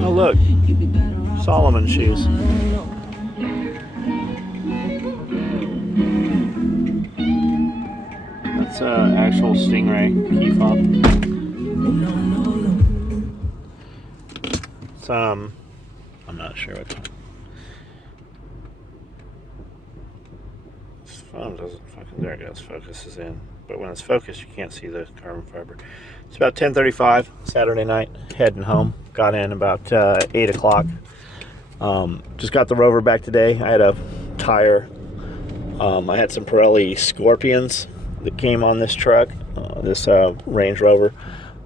Oh look, Solomon shoes. That's actual Stingray key fob. It's I'm not sure what. This phone doesn't fucking. There it goes. Focus is in, but when it's focused, you can't see the carbon fiber. It's about 10:35 Saturday night. Heading home. Got in about 8 o'clock. Just got the Rover back today. I had a tire. I had some Pirelli Scorpions that came on this truck, this Range Rover.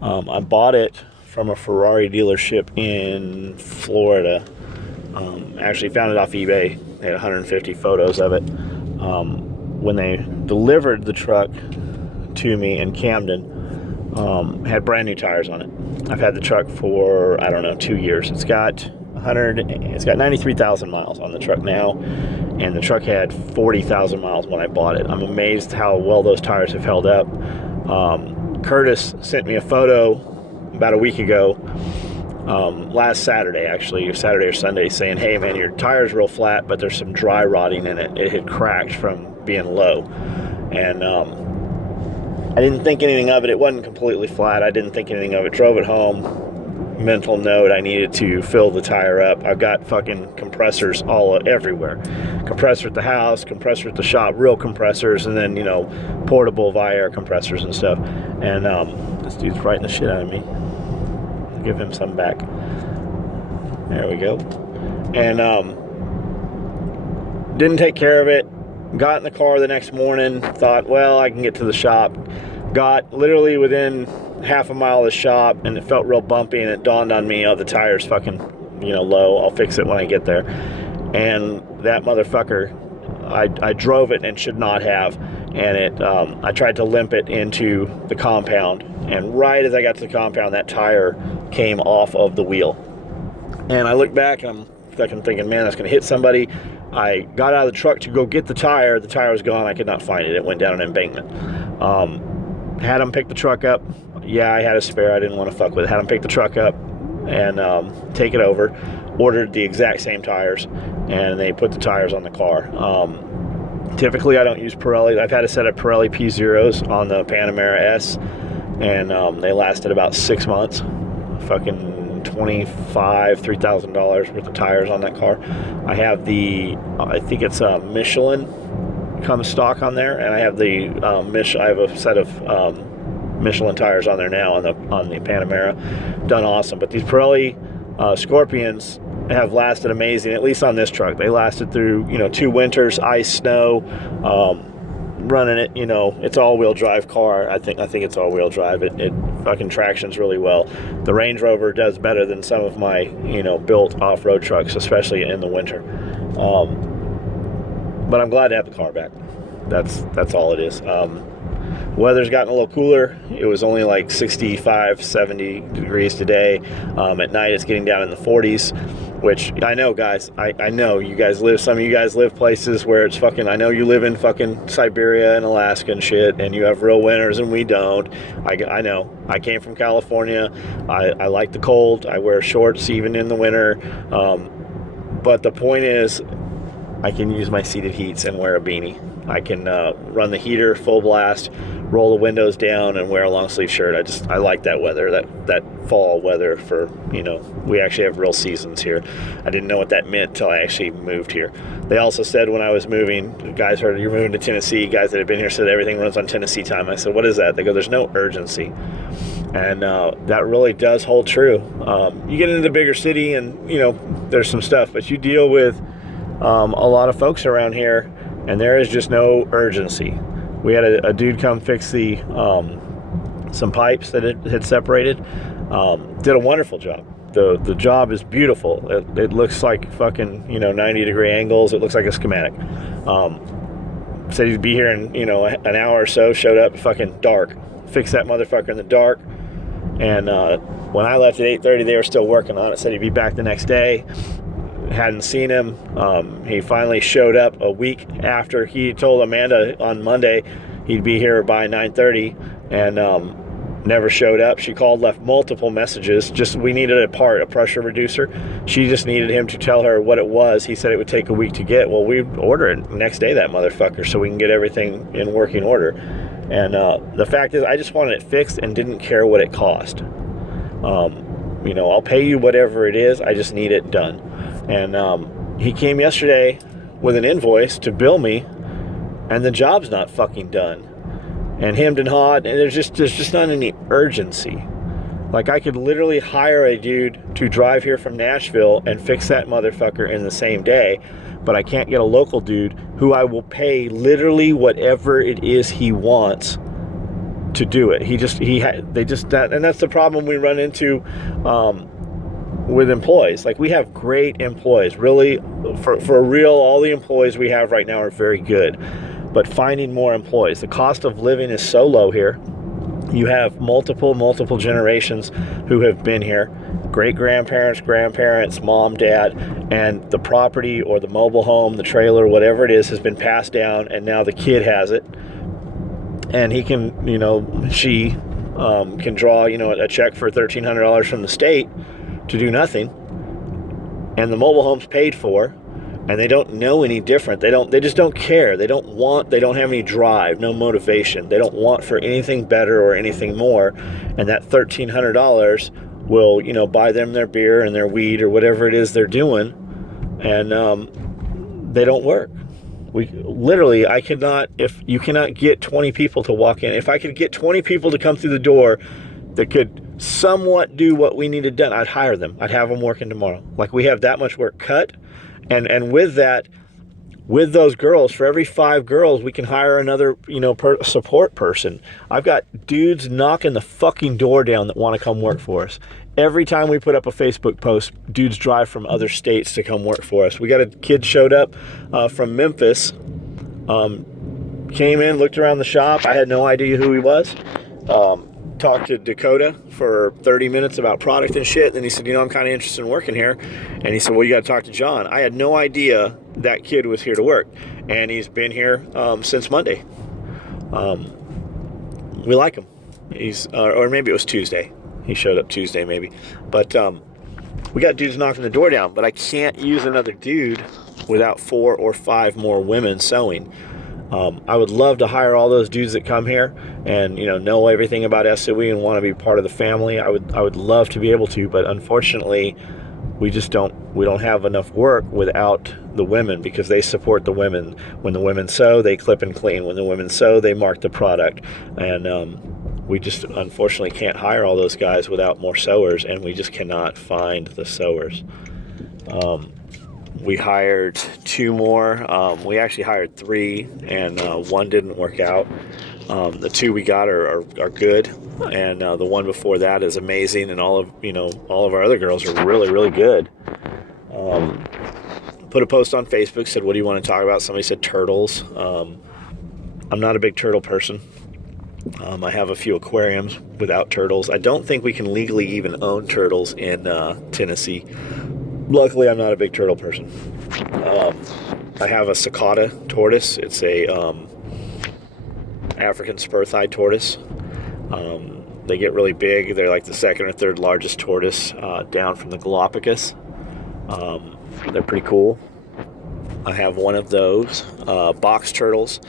I bought it from a Ferrari dealership in Florida. Actually found it off eBay. They had 150 photos of it. When they delivered the truck to me in Camden, had brand new tires on it. I've had the truck for, I don't know, 2 years. It's got 93,000 miles on the truck now, and the truck had 40,000 miles when I bought it. I'm amazed how well those tires have held up. Curtis sent me a photo about a week ago, last Saturday actually, Saturday or Sunday, saying, hey man, your tire's real flat, but there's some dry rotting in it. It had cracked from being low. And I didn't think anything of it. It wasn't completely flat. I didn't think anything of it. Drove it home. Mental note, I needed to fill the tire up. I've got fucking compressors everywhere. Compressor at the house, compressor at the shop, real compressors, and then, portable via air compressors and stuff. And this dude's writing the shit out of me. I'll give him some back. There we go. And didn't take care of it. Got in the car the next morning, thought, well, I can get to the shop. Got literally within half a mile of the shop, and it felt real bumpy, and it dawned on me, oh, the tire's fucking, low. I'll fix it when I get there. And that motherfucker, I drove it and should not have, and I tried to limp it into the compound, and right as I got to the compound, that tire came off of the wheel. And I looked back, and I'm fucking thinking, man, that's gonna hit somebody. I got out of the truck to go get the tire was gone. I could not find it. It went down an embankment. Had them pick the truck up. Yeah, I had a spare. I didn't want to fuck with it. Had them pick the truck up and take it over. Ordered the exact same tires, and they put the tires on the car. Typically, I don't use Pirelli. I've had a set of Pirelli P0s on the Panamera S, and they lasted about 6 months. Fucking $3,000 worth of tires on that car. I have I think it's Michelin comes stock on there, and I have I have a set of Michelin tires on there now on the Panamera. Done awesome. But these Pirelli Scorpions have lasted amazing, at least on this truck. They lasted through 2 winters, ice, snow, running it. It's all-wheel drive car. I think it's all-wheel drive. It fucking tractions really well. The Range Rover does better than some of my built off-road trucks, especially in the winter. But I'm glad to have the car back. That's all it is. Weather's gotten a little cooler. It was only like 65, 70 degrees today. At night it's getting down in the 40s, which I know, guys. I know you guys some of you guys live places where it's fucking, I know you live in fucking Siberia and Alaska and shit, and you have real winters and we don't. I know. I came from California. I like the cold. I wear shorts even in the winter. But the point is, I can use my seated heats and wear a beanie. I can run the heater full blast, roll the windows down, and wear a long sleeve shirt. I like that weather, that fall weather for, we actually have real seasons here. I didn't know what that meant until I actually moved here. They also said when I was moving, the guys heard you're moving to Tennessee, guys that have been here said everything runs on Tennessee time. I said, what is that? They go, there's no urgency. And that really does hold true. You get into the bigger city and, there's some stuff, but you deal with a lot of folks around here, and there is just no urgency. We had a dude come fix some pipes that it had separated. Did a wonderful job. The job is beautiful. It looks like fucking 90-degree angles. It looks like a schematic. Said he'd be here in an hour or so. Showed up fucking dark. Fixed that motherfucker in the dark. And when I left at 8:30, they were still working on it. Said he'd be back the next day. Hadn't seen him. He finally showed up a week after. He told Amanda on Monday he'd be here by 9:30, and never showed up. She called, left multiple messages. Just, we needed a pressure reducer. She just needed him to tell her what it was. He said it would take a week to get. Well, we order it next day, that motherfucker, so we can get everything in working order. And the fact is, I just wanted it fixed and didn't care what it cost. I'll pay you whatever it is. I just need it done. And he came yesterday with an invoice to bill me, and the job's not fucking done. And hemmed and hawed, and there's just not any urgency. Like, I could literally hire a dude to drive here from Nashville and fix that motherfucker in the same day, but I can't get a local dude who I will pay literally whatever it is he wants to do it. And that's the problem we run into with employees. Like, we have great employees, really, for real. All the employees we have right now are very good. But finding more employees, the cost of living is so low here. You have multiple generations who have been here, great grandparents, mom, dad, and the property or the mobile home, the trailer, whatever it is, has been passed down, and now the kid has it. And he can, she can draw, a check for $1,300 from the state to do nothing. And the mobile home's paid for. And they don't know any different. They just don't care. They don't have any drive, no motivation. They don't want for anything better or anything more. And that $1,300 will, buy them their beer and their weed or whatever it is they're doing. And they don't work. If you cannot get 20 people to walk in, if I could get 20 people to come through the door that could somewhat do what we needed done, I'd hire them. I'd have them working tomorrow. Like, we have that much work cut. And with that, with those girls, for every 5 girls, we can hire another, support person. I've got dudes knocking the fucking door down that want to come work for us. Every time we put up a Facebook post, dudes drive from other states to come work for us. We got a kid showed up from Memphis, came in, looked around the shop. I had no idea who he was. Talked to Dakota for 30 minutes about product and shit. Then he said, I'm kind of interested in working here. And he said, well, you got to talk to John. I had no idea that kid was here to work. And he's been here since Monday. We like him. Or maybe it was Tuesday. He showed up Tuesday maybe. But we got dudes knocking the door down. But I can't use another dude without 4 or 5 more women sewing. I would love to hire all those dudes that come here and, know everything about SOE and want to be part of the family. I would love to be able to, but unfortunately, we don't have enough work without the women, because they support the women. When the women sew, they clip and clean. When the women sew, they mark the product. And we just unfortunately can't hire all those guys without more sewers, and we just cannot find the sewers. We hired 2 more. We actually hired 3, and 1 didn't work out. The 2 we got are good, and the one before that is amazing. And all of our other girls are really, really good. Put a post on Facebook, said, "What do you want to talk about?" Somebody said turtles. I'm not a big turtle person. I have a few aquariums without turtles. I don't think we can legally even own turtles in Tennessee. Luckily, I'm not a big turtle person. I have a cicada tortoise. It's a African spur-thighed tortoise. They get really big. They're like the 2nd or 3rd largest tortoise down from the Galapagos. They're pretty cool. I have one of those. Box turtles.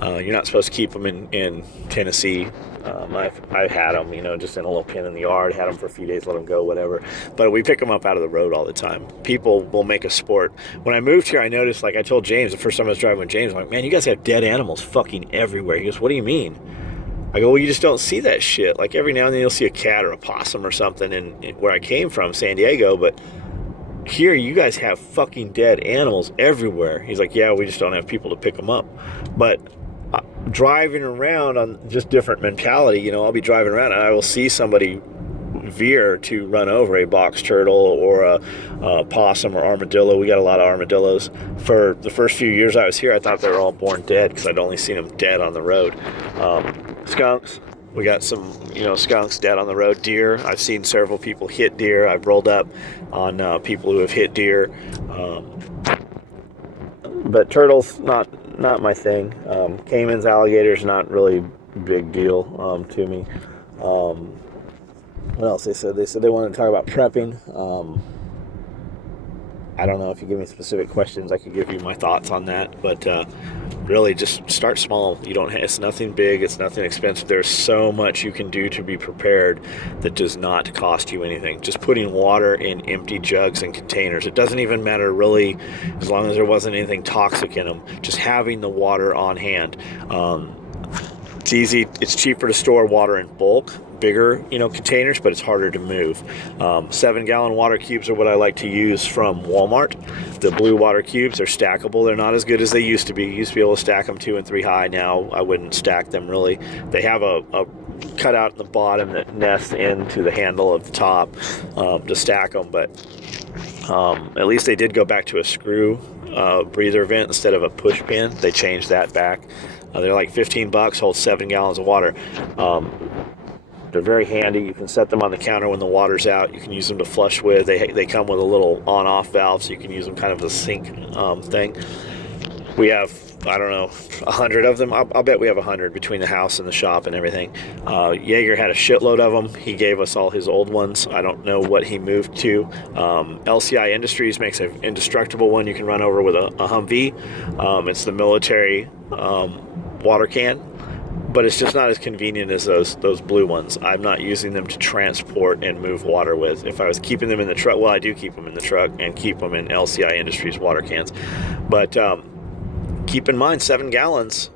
You're not supposed to keep them in Tennessee. I've had them, just in a little pen in the yard, had them for a few days, let them go, whatever. But we pick them up out of the road all the time. People will make a sport. When I moved here, I noticed, like I told James, the first time I was driving with James, I'm like, man, you guys have dead animals fucking everywhere. He goes, what do you mean? I go, well, you just don't see that shit. Like, every now and then you'll see a cat or a possum or something in where I came from, San Diego, but here you guys have fucking dead animals everywhere. He's like, yeah, we just don't have people to pick them up. But driving around on just different mentality, I'll be driving around and I will see somebody veer to run over a box turtle or a possum or armadillo. We got a lot of armadillos. For the first few years I was here, I thought they were all born dead because I'd only seen them dead on the road. Skunks, we got some, skunks dead on the road. Deer, I've seen several people hit deer. I've rolled up on people who have hit deer. But turtles, not my thing. Caimans, alligators, not really big deal to me. What else they said? They said they wanted to talk about prepping. I don't know if you give me specific questions, I could give you my thoughts on that, but really just start small. You don't. It's nothing big. It's nothing expensive. There's so much you can do to be prepared that does not cost you anything. Just putting water in empty jugs and containers. It doesn't even matter really, as long as there wasn't anything toxic in them. Just having the water on hand. It's easy. It's cheaper to store water in bulk, bigger, containers, but it's harder to move. 7-gallon water cubes are what I like to use from Walmart. The blue water cubes are stackable. They're not as good as they used to be. You used to be able to stack them 2 and 3 high. Now I wouldn't stack them really. They have a cutout in the bottom that nests into the handle of the top to stack them, but at least they did go back to a screw breather vent instead of a push pin. They changed that back. They're like $15, hold 7 gallons of water. They're very handy. You can set them on the counter when the water's out. You can use them to flush with. They come with a little on-off valve, so you can use them kind of as a sink thing. We have, I don't know, 100 of them. I'll bet we have 100 between the house and the shop and everything. Jaeger had a shitload of them. He gave us all his old ones. I don't know what he moved to. LCI Industries makes an indestructible one you can run over with a Humvee. It's the military water can, but it's just not as convenient as those blue ones. I'm not using them to transport and move water with. If I was keeping them in the truck, well, I do keep them in the truck and keep them in LCI Industries water cans. But keep in mind, 7 gallons,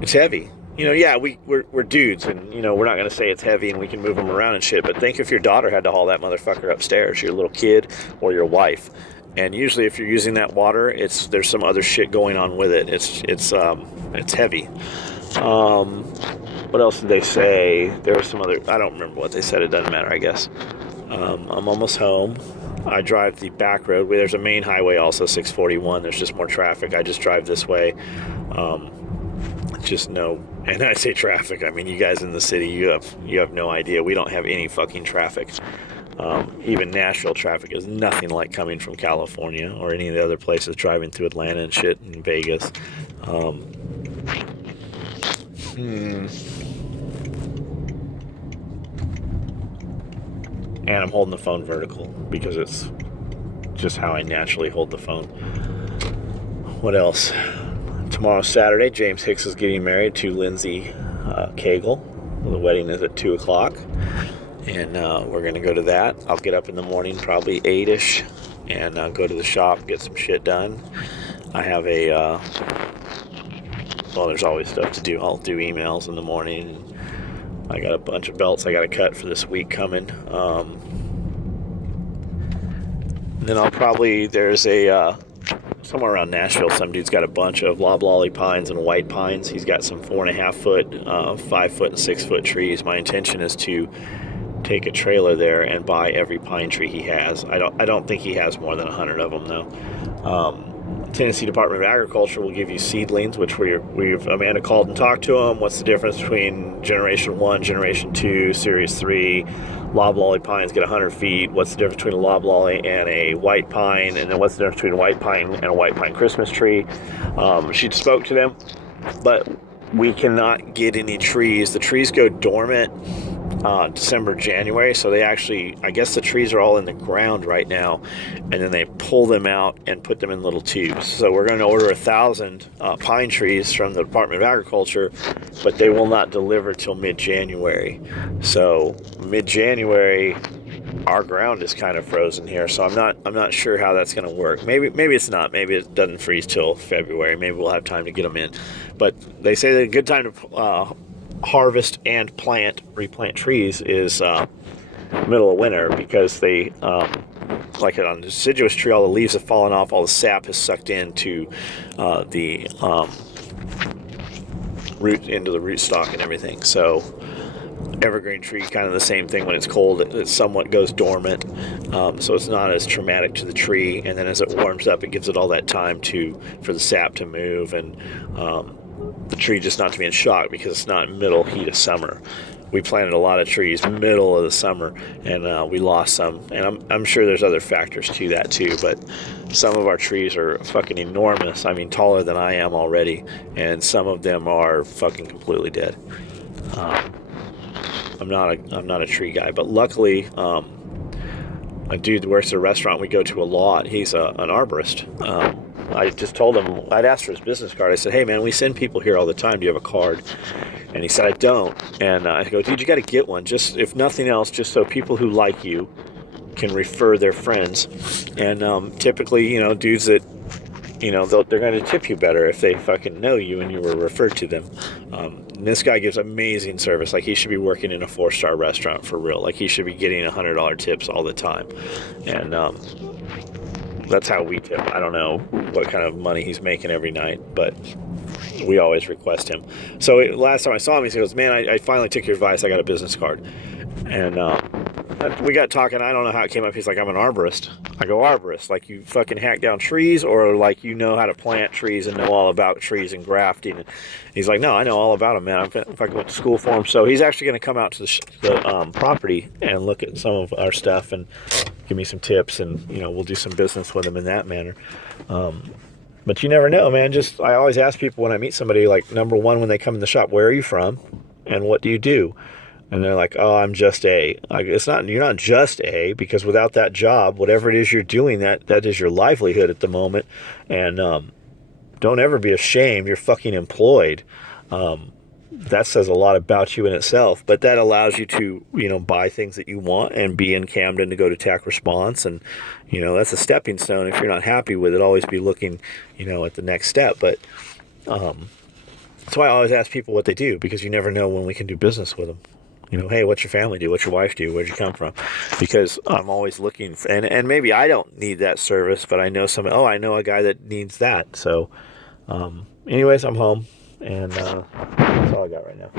it's heavy. We're dudes, and we're not going to say it's heavy and we can move them around and shit. But think if your daughter had to haul that motherfucker upstairs, your little kid or your wife. And usually, if you're using that water, there's some other shit going on with it. It's heavy. What else did they say? There was some other. I don't remember what they said. It doesn't matter, I guess. I'm almost home. I drive the back road. There's a main highway also, 641. There's just more traffic. I just drive this way. And I say traffic, I mean you guys in the city, you have no idea. We don't have any fucking traffic. Even Nashville traffic is nothing like coming from California or any of the other places, driving through Atlanta and shit and Vegas. And I'm holding the phone vertical because it's just how I naturally hold the phone. What else? Tomorrow's Saturday. James Hicks is getting married to Lindsay Cagle. The wedding is at 2 o'clock. And we're going to go to that. I'll get up in the morning, probably 8-ish, and go to the shop, get some shit done. I have there's always stuff to do. I'll do emails in the morning. I got a bunch of belts I got to cut for this week coming. Then I'll probably, there's somewhere around Nashville, some dude's got a bunch of loblolly pines and white pines. He's got some 4.5 foot, 5 foot, and 6 foot trees. My intention is to take a trailer there and buy every pine tree he has. I don't think he has more than 100 of them though. Tennessee Department of Agriculture will give you seedlings, which Amanda called and talked to them. What's the difference between Generation 1, Generation 2, Series 3? Loblolly pines get 100 feet. What's the difference between a loblolly and a white pine? And then what's the difference between a white pine and a white pine Christmas tree? She spoke to them, but we cannot get any trees. The trees go dormant December, January, so they actually, I guess the trees are all in the ground right now, and then they pull them out and put them in little tubes. So we're going to order 1,000 pine trees from the Department of Agriculture, but they will not deliver till mid-January. So mid-January, our ground is kind of frozen here, so I'm not sure how that's going to work. Maybe it's not. Maybe it doesn't freeze till February. Maybe we'll have time to get them in. But they say that a good time to harvest and replant trees is middle of winter, because they like on a deciduous tree, all the leaves have fallen off, all the sap has sucked into the root stock and everything. So evergreen tree, kind of the same thing. When it's cold, it somewhat goes dormant, so it's not as traumatic to the tree, and then as it warms up, it gives it all that time for the sap to move, and the tree just not to be in shock, because it's not middle heat of summer. We planted a lot of trees middle of the summer, and we lost some, and I'm sure there's other factors to that too, but some of our trees are fucking enormous. I mean, taller than I am already, and some of them are fucking completely dead. I'm not a tree guy. But luckily, a dude that works at a restaurant we go to a lot. He's an arborist. I just told him, I'd asked for his business card. I said, hey man, we send people here all the time. Do you have a card? And he said, I don't. And I go, dude, you got to get one. Just, if nothing else, just so people who like you can refer their friends. And typically, dudes that, they're going to tip you better if they fucking know you and you were referred to them. And this guy gives amazing service. Like, he should be working in a 4-star restaurant for real. Like, he should be getting $100 tips all the time. And that's how we tip. I don't know what kind of money he's making every night, but we always request him. So last time I saw him, he goes, man, I finally took your advice. I got a business card. And we got talking. I don't know how it came up. He's like, I'm an arborist. I go, arborist? Like, you fucking hack down trees, or like you know how to plant trees and know all about trees and grafting? And he's like, no, I know all about them, man. I fucking went to school for him. So he's actually going to come out to the property and look at some of our stuff and give me some tips, and we'll do some business with him in that manner. But you never know, man. I always ask people when I meet somebody, like, number one, when they come in the shop, where are you from and what do you do? And they're like, oh, I'm just A. Like, you're not just A, because without that job, whatever it is you're doing, that is your livelihood at the moment. And don't ever be ashamed. You're fucking employed. That says a lot about you in itself, but that allows you to, buy things that you want and be in Camden to go to TAC Response. And, that's a stepping stone. If you're not happy with it, always be looking, at the next step. But that's why I always ask people what they do, because you never know when we can do business with them. Hey, what's your family do? What's your wife do? Where'd you come from? Because I'm always looking for, and maybe I don't need that service, but I know I know a guy that needs that. So anyways, I'm home, and that's all I got right now.